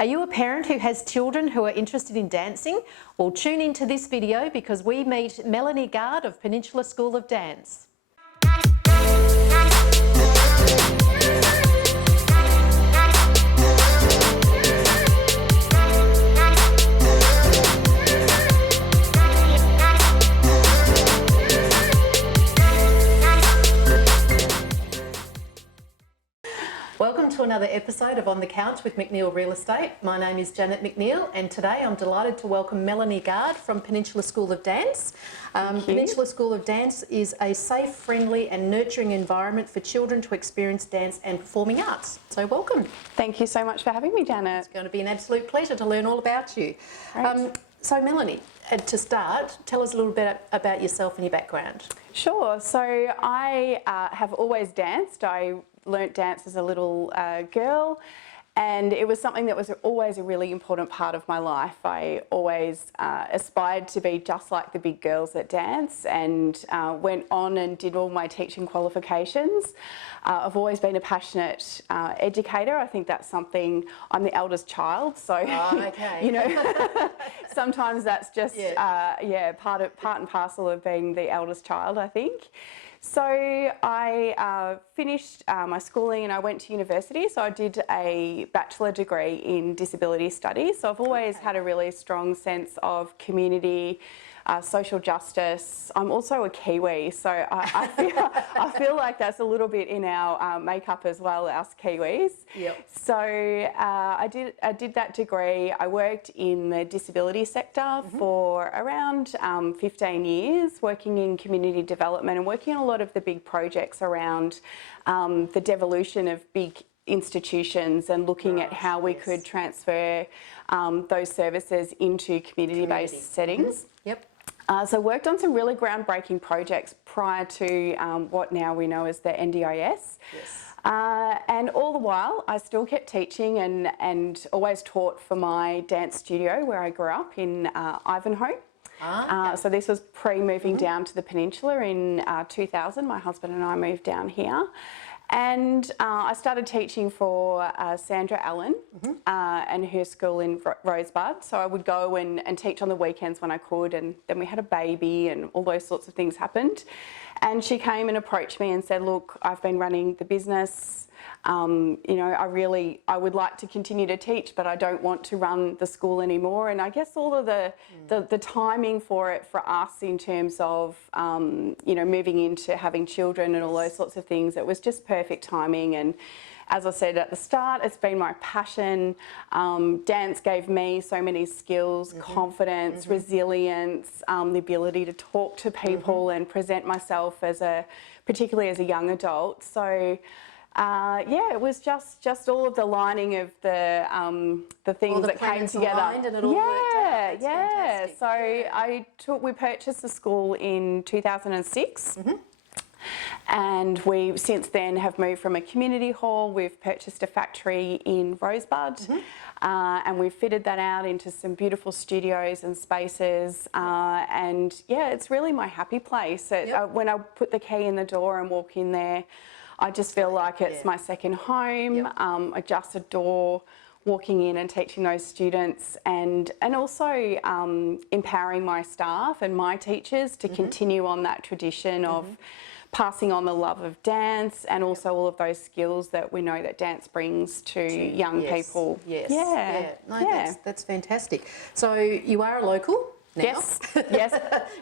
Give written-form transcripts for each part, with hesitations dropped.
Are you a parent who has children who are interested in dancing? Well, tune into this video because we meet Melanie Gard of Peninsula School of Dance. Welcome to another episode of On the Couch with McNeill Real Estate. My name is Janet McNeill and today I'm delighted to welcome Melanie Gard from Peninsula School of Dance. Peninsula School of Dance is a safe, friendly and nurturing environment for children to experience dance and performing arts. So welcome. Thank you so much for having me, Janet. It's going to be an absolute pleasure to learn all about you. So Melanie, to start, tell us a little bit about yourself and your background. Sure. So I have always danced. I learnt dance as a little girl, and it was something that was always a really important part of my life. I always aspired to be just like the big girls that dance, and went on and did all my teaching qualifications. I've always been a passionate educator. I think that's something, I'm the eldest child, so you know, sometimes that's just part and parcel of being the eldest child, I think. So I finished my schooling and I went to university. So I did a bachelor degree in disability studies. So I've always had a really strong sense of community, social justice. I'm also a Kiwi, so I feel like that's a little bit in our makeup as well, us Kiwis. Yep. So I did that degree. I worked in the disability sector for around 15 years, working in community development and working on a lot of the big projects around the devolution of big institutions and looking at how we could transfer those services into community-based settings. Yep. So worked on some really groundbreaking projects prior to what now we know as the NDIS. Yes. And all the while, I still kept teaching and always taught for my dance studio where I grew up in Ivanhoe. So this was pre-moving down to the peninsula in 2000. My husband and I moved down here. And I started teaching for Sandra Allen and her school in Rosebud. So I would go and teach on the weekends when I could, and then we had a baby and all those sorts of things happened. And she came and approached me and said, look, I've been running the business. You know, I would like to continue to teach, but I don't want to run the school anymore. And I guess all of the timing for it for us in terms of, you know, moving into having children and all those sorts of things, it was just perfect timing. And as I said at the start, it's been my passion. Dance gave me so many skills, confidence, resilience, the ability to talk to people and present myself particularly as a young adult. So yeah, it was just all of the lining of the things that came together. And it all worked out. It's fantastic. So we purchased the school in 2006. And we since then have moved from a community hall. We've purchased a factory in Rosebud, and we've fitted that out into some beautiful studios and spaces. And yeah, it's really my happy place. When I put the key in the door and walk in there, I just feel like it's my second home. I just adore walking in and teaching those students, and also empowering my staff and my teachers to continue on that tradition of passing on the love of dance and also all of those skills that we know that dance brings to young people. Yes. That's fantastic. So you are a local now? Yes.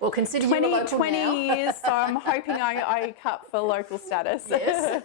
Well, consider you a local 20 years, so I'm hoping I cut for local status. Yes.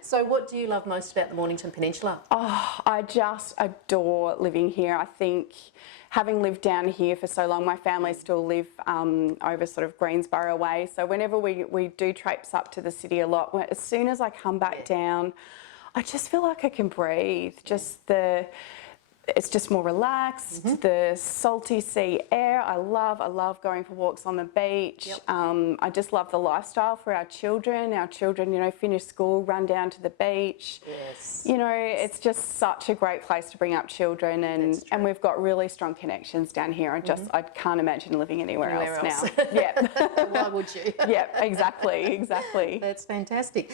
So what do you love most about the Mornington Peninsula? Oh, I just adore living here. I think having lived down here for so long, my family still live over sort of Greensborough way. So whenever we do traipse up to the city a lot, as soon as I come back down, I just feel like I can breathe. It's just more relaxed, the salty sea air. I love going for walks on the beach. I just love the lifestyle for our children. Our children, you know, finish school, run down to the beach. Yes. You know, it's just such a great place to bring up children, and we've got really strong connections down here. I can't imagine living anywhere else now. Yeah. Why would you? Yeah, exactly. That's fantastic.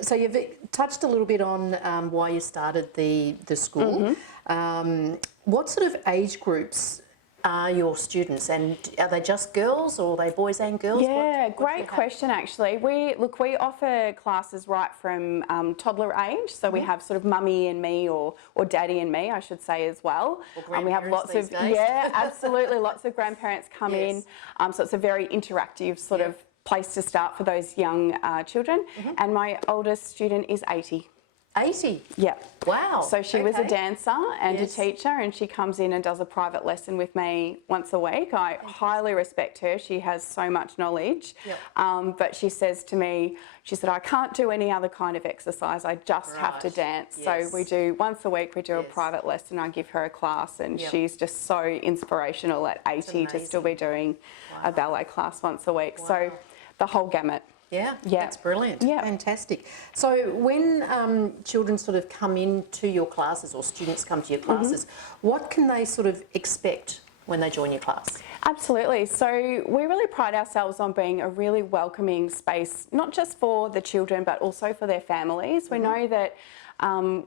So you've touched a little bit on why you started the school. What sort of age groups are your students, and are they just girls or are they boys and girls? Yeah, great question actually. We offer classes right from toddler age, so we have sort of mummy and me or daddy and me, I should say, as well. And we have lots of days. Yeah, absolutely, lots of grandparents come in. So it's a very interactive sort of place to start for those young children. And my oldest student is 80. 80? Yeah. Wow. So she was a dancer and a teacher, and she comes in and does a private lesson with me once a week. I highly respect her. She has so much knowledge. But she says to me, she said, I can't do any other kind of exercise. I just have to dance. So we do, once a week, we do a private lesson. I give her a class, and she's just so inspirational at 80 to still be doing a ballet class once a week. So the whole gamut. Yeah, that's brilliant. Yeah. Fantastic. So when children sort of come into your classes, or students come to your classes, what can they sort of expect when they join your class? Absolutely. So we really pride ourselves on being a really welcoming space, not just for the children, but also for their families. We know that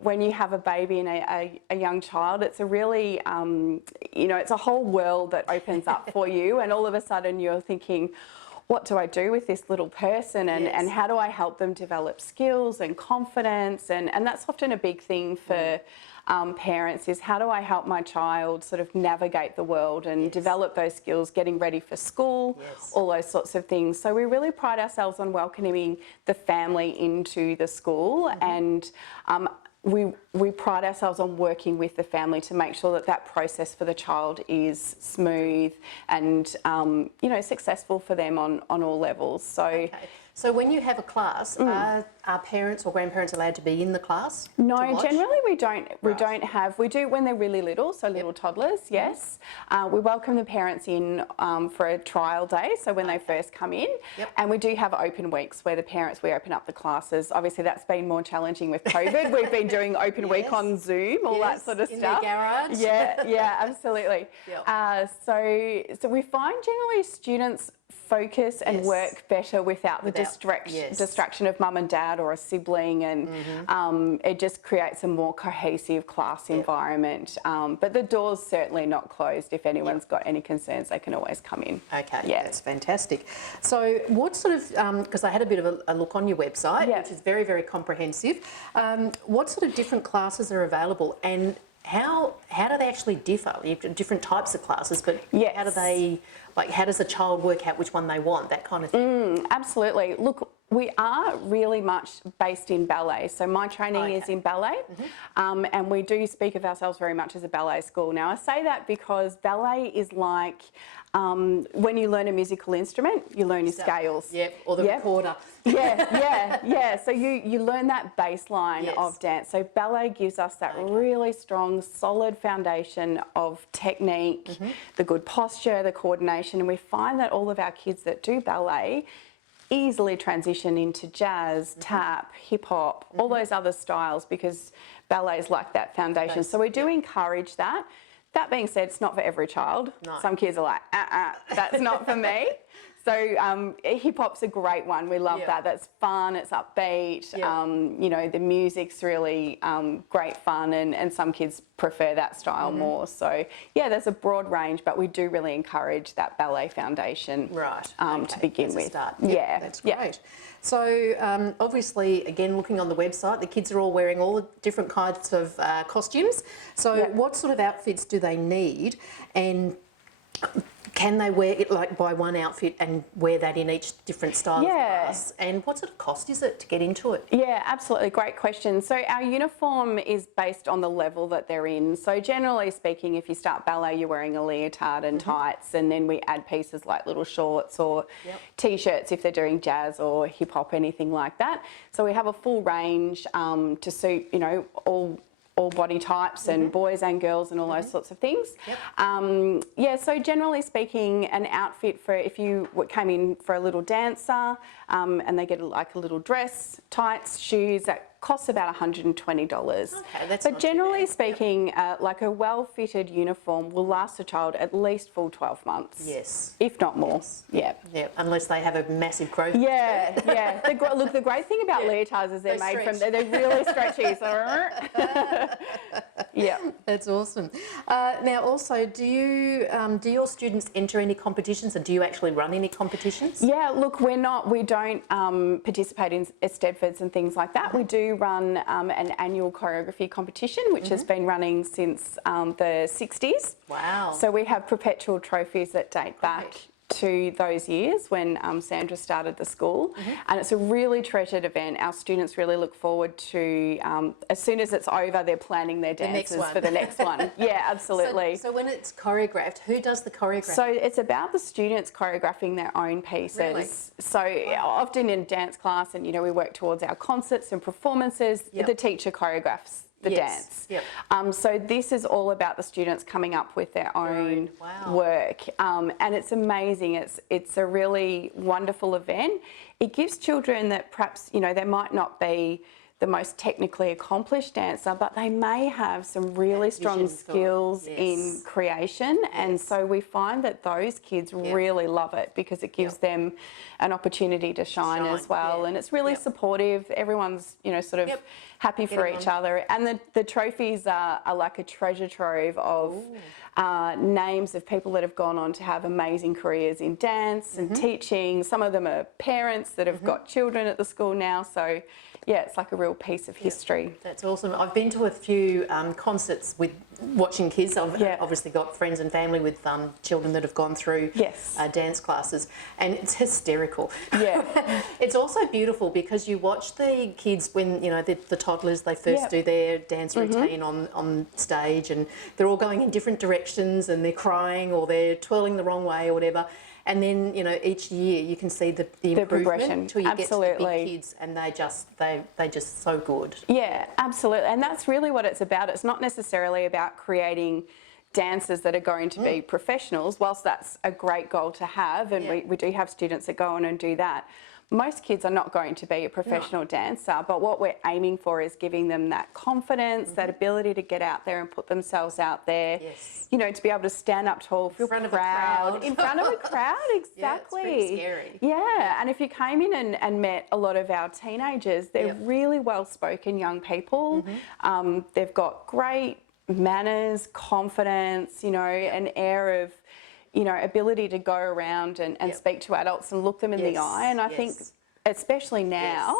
when you have a baby and a young child, it's a really, it's a whole world that opens up for you, and all of a sudden you're thinking, what do I do with this little person, and how do I help them develop skills and confidence, and that's often a big thing for parents, is how do I help my child sort of navigate the world and develop those skills, getting ready for school, all those sorts of things. So we really pride ourselves on welcoming the family into the school, and we pride ourselves on working with the family to make sure that that process for the child is smooth and successful for them on all levels. So. So when you have a class, are parents or grandparents allowed to be in the class? No, generally we don't. We don't have. We do when they're really little, so little toddlers. Yes, we welcome the parents in for a trial day, so when they first come in, and we do have open weeks where we open up the classes. Obviously, that's been more challenging with COVID. We've been doing open week on Zoom, all that sort of stuff. In the garage. Yeah, absolutely. So we find generally students focus and work better without the distraction of mum and dad or a sibling, and it just creates a more cohesive class environment. But the door's certainly not closed. If anyone's got any concerns, they can always come in. Okay, that's fantastic. So what sort of, because I had a bit of a look on your website, which is very, very comprehensive, what sort of different classes are available, and how do they actually differ? You have different types of classes, but how do they, how does a child work out which one they want, that kind of thing? Absolutely. Look, we are really much based in ballet. So my training is in ballet, and we do speak of ourselves very much as a ballet school. Now, I say that because ballet is like when you learn a musical instrument, you learn your scales. Or the recorder. So you learn that baseline of dance. So ballet gives us that really strong, solid foundation of technique, the good posture, the coordination, and we find that all of our kids that do ballet easily transition into jazz, tap, hip hop, all those other styles, because ballet is like that foundation. So we do encourage that. That being said, it's not for every child. No. Some kids are like, that's not for me. So hip hop's a great one. We love that. That's fun. It's upbeat. The music's really great fun, and some kids prefer that style more. So there's a broad range, but we do really encourage that ballet foundation to begin with. Start. That's great. So obviously, again, looking on the website, the kids are all wearing all the different kinds of costumes. So what sort of outfits do they need, and can they wear it, like buy one outfit and wear that in each different style of class? And what sort of cost is it to get into it? Yeah, absolutely. Great question. So our uniform is based on the level that they're in. So generally speaking, if you start ballet, you're wearing a leotard and tights, and then we add pieces like little shorts or T-shirts if they're doing jazz or hip hop, anything like that. So we have a full range to suit, all body types and boys and girls and all those sorts of things. So generally speaking, an outfit for if you came in for a little dancer and they get like a little dress, tights, shoes, that costs about $120. Okay, that's but not too generally bad. speaking, like a well-fitted uniform will last a child at least full 12 months. Yes. If not more. Yes. Yeah. Yeah, unless they have a massive growth. Yeah, yeah. Look, the great thing about leotards is they're made from, they're really stretchy. So, yeah. That's awesome. Now, also, do your students enter any competitions, and do you actually run any competitions? Yeah, look, we don't participate in Stedfords and things like that. We do run an annual choreography competition, which has been running since the 60s. Wow. So we have perpetual trophies that date back to those years when Sandra started the school, and it's a really treasured event. Our students really look forward to, as soon as it's over, they're planning their dances for the next one. Yeah, absolutely. So when it's choreographed, who does the choreography? So it's about the students choreographing their own pieces. Really? So often in dance class, and we work towards our concerts and performances, the teacher choreographs the dance. Yep. So this is all about the students coming up with their own work, and it's amazing. It's a really wonderful event. It gives children that perhaps they might not be the most technically accomplished dancer, but they may have some really strong skills in creation, and so we find that those kids really love it because it gives them an opportunity to shine as well, and it's really supportive. Everyone's sort of happy for each other, and the trophies are like a treasure trove of names of people that have gone on to have amazing careers in dance and teaching. Some of them are parents that have got children at the school now, so yeah, it's like a real piece of history. That's awesome. I've been to a few concerts with watching kids. I've obviously got friends and family with children that have gone through dance classes, and it's hysterical. Yeah. It's also beautiful because you watch the kids when, the toddlers, they first do their dance routine on stage, and they're all going in different directions and they're crying or they're twirling the wrong way or whatever. And then, each year you can see the improvement until you get to the big kids, and they're just so good. Yeah, absolutely. And that's really what it's about. It's not necessarily about creating dancers that are going to be professionals, whilst that's a great goal to have, and we do have students that go on and do that. Most kids are not going to be a professional dancer, but what we're aiming for is giving them that confidence, that ability to get out there and put themselves out there, to be able to stand up tall, feel proud. In front of a crowd, exactly. Yeah, it's pretty scary. Yeah, and if you came in and met a lot of our teenagers, they're really well-spoken young people. They've got great manners, confidence, an air of ability to go around and speak to adults and look them in the eye. And I think, especially now,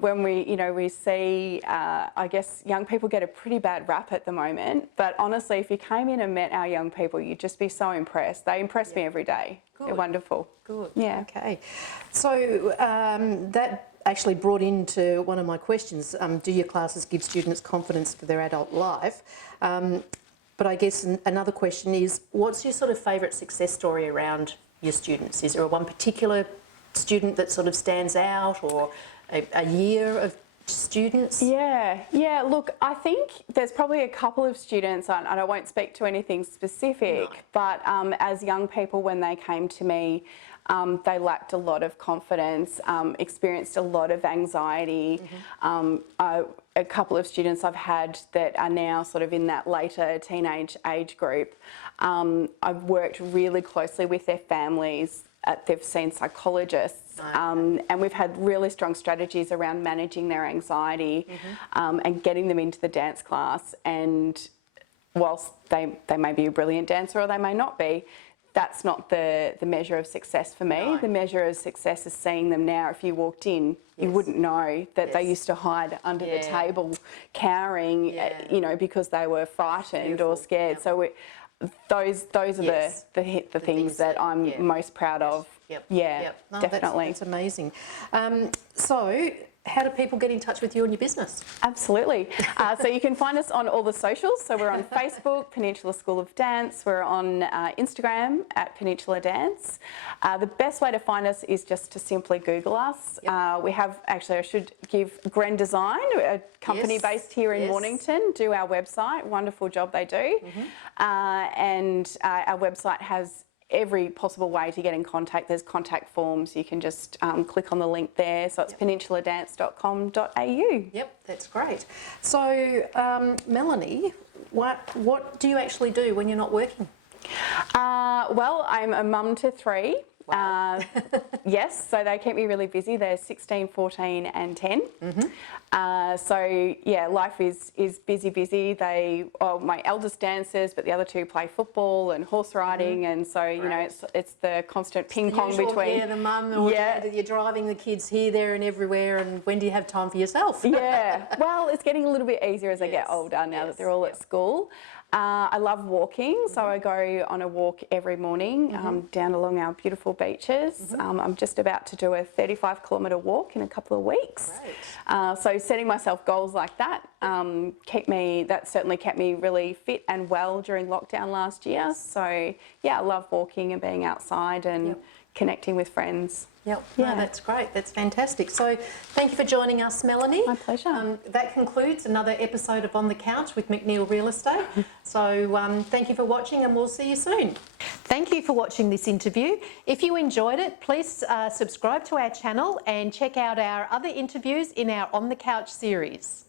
when we see, I guess, young people get a pretty bad rap at the moment. But honestly, if you came in and met our young people, you'd just be so impressed. They impress me every day. Good. They're wonderful. Good. Yeah. Okay. So that actually brought into one of my questions. Do your classes give students confidence for their adult life? But I guess another question is, what's your sort of favourite success story around your students? Is there one particular student that sort of stands out, or a year of students? Yeah. Look, I think there's probably a couple of students, and I won't speak to anything specific, but as young people, when they came to me, they lacked a lot of confidence, experienced a lot of anxiety. A couple of students I've had that are now sort of in that later teenage age group, I've worked really closely with their families. They've seen psychologists, and we've had really strong strategies around managing their anxiety and getting them into the dance class. And whilst they may be a brilliant dancer or they may not be, that's not the measure of success for me. No. The measure of success is seeing them now. If you walked in, you wouldn't know that they used to hide under the table, cowering, because they were frightened or scared. So those are the things that I'm most proud of. No, definitely. That's amazing. So how do people get in touch with you and your business? Absolutely. So you can find us on all the socials. So we're on Facebook, Peninsula School of Dance. We're on Instagram at Peninsula Dance. The best way to find us is just to simply Google us. We have, actually, I should give Gren Design, a company based here in Mornington, do our website. Wonderful job they do. And our website has every possible way to get in contact. There's contact forms. You can just click on the link there. So it's peninsuladance.com.au. Yep, that's great. So, Melanie, what do you actually do when you're not working? Well, I'm a mum to 3. Wow. Yes, so they keep me really busy. They're 16, 14 and 10. So yeah, life is busy. My eldest dances, but the other 2 play football and horse riding, and so you know it's the constant ping pong between. Yeah, the mum, or you're driving the kids here, there, and everywhere. And when do you have time for yourself? Yeah, well, it's getting a little bit easier as I get older now that they're all at school. I love walking, so I go on a walk every morning down along our beautiful beaches. I'm just about to do a 35-kilometre walk in a couple of weeks. So setting myself goals like that that certainly kept me really fit and well during lockdown last year. So yeah, I love walking and being outside and connecting with friends. Yep, yeah, that's great. That's fantastic. So thank you for joining us, Melanie. My pleasure. That concludes another episode of On the Couch with McNeill Real Estate. So thank you for watching, and we'll see you soon. Thank you for watching this interview. If you enjoyed it, please subscribe to our channel and check out our other interviews in our On the Couch series.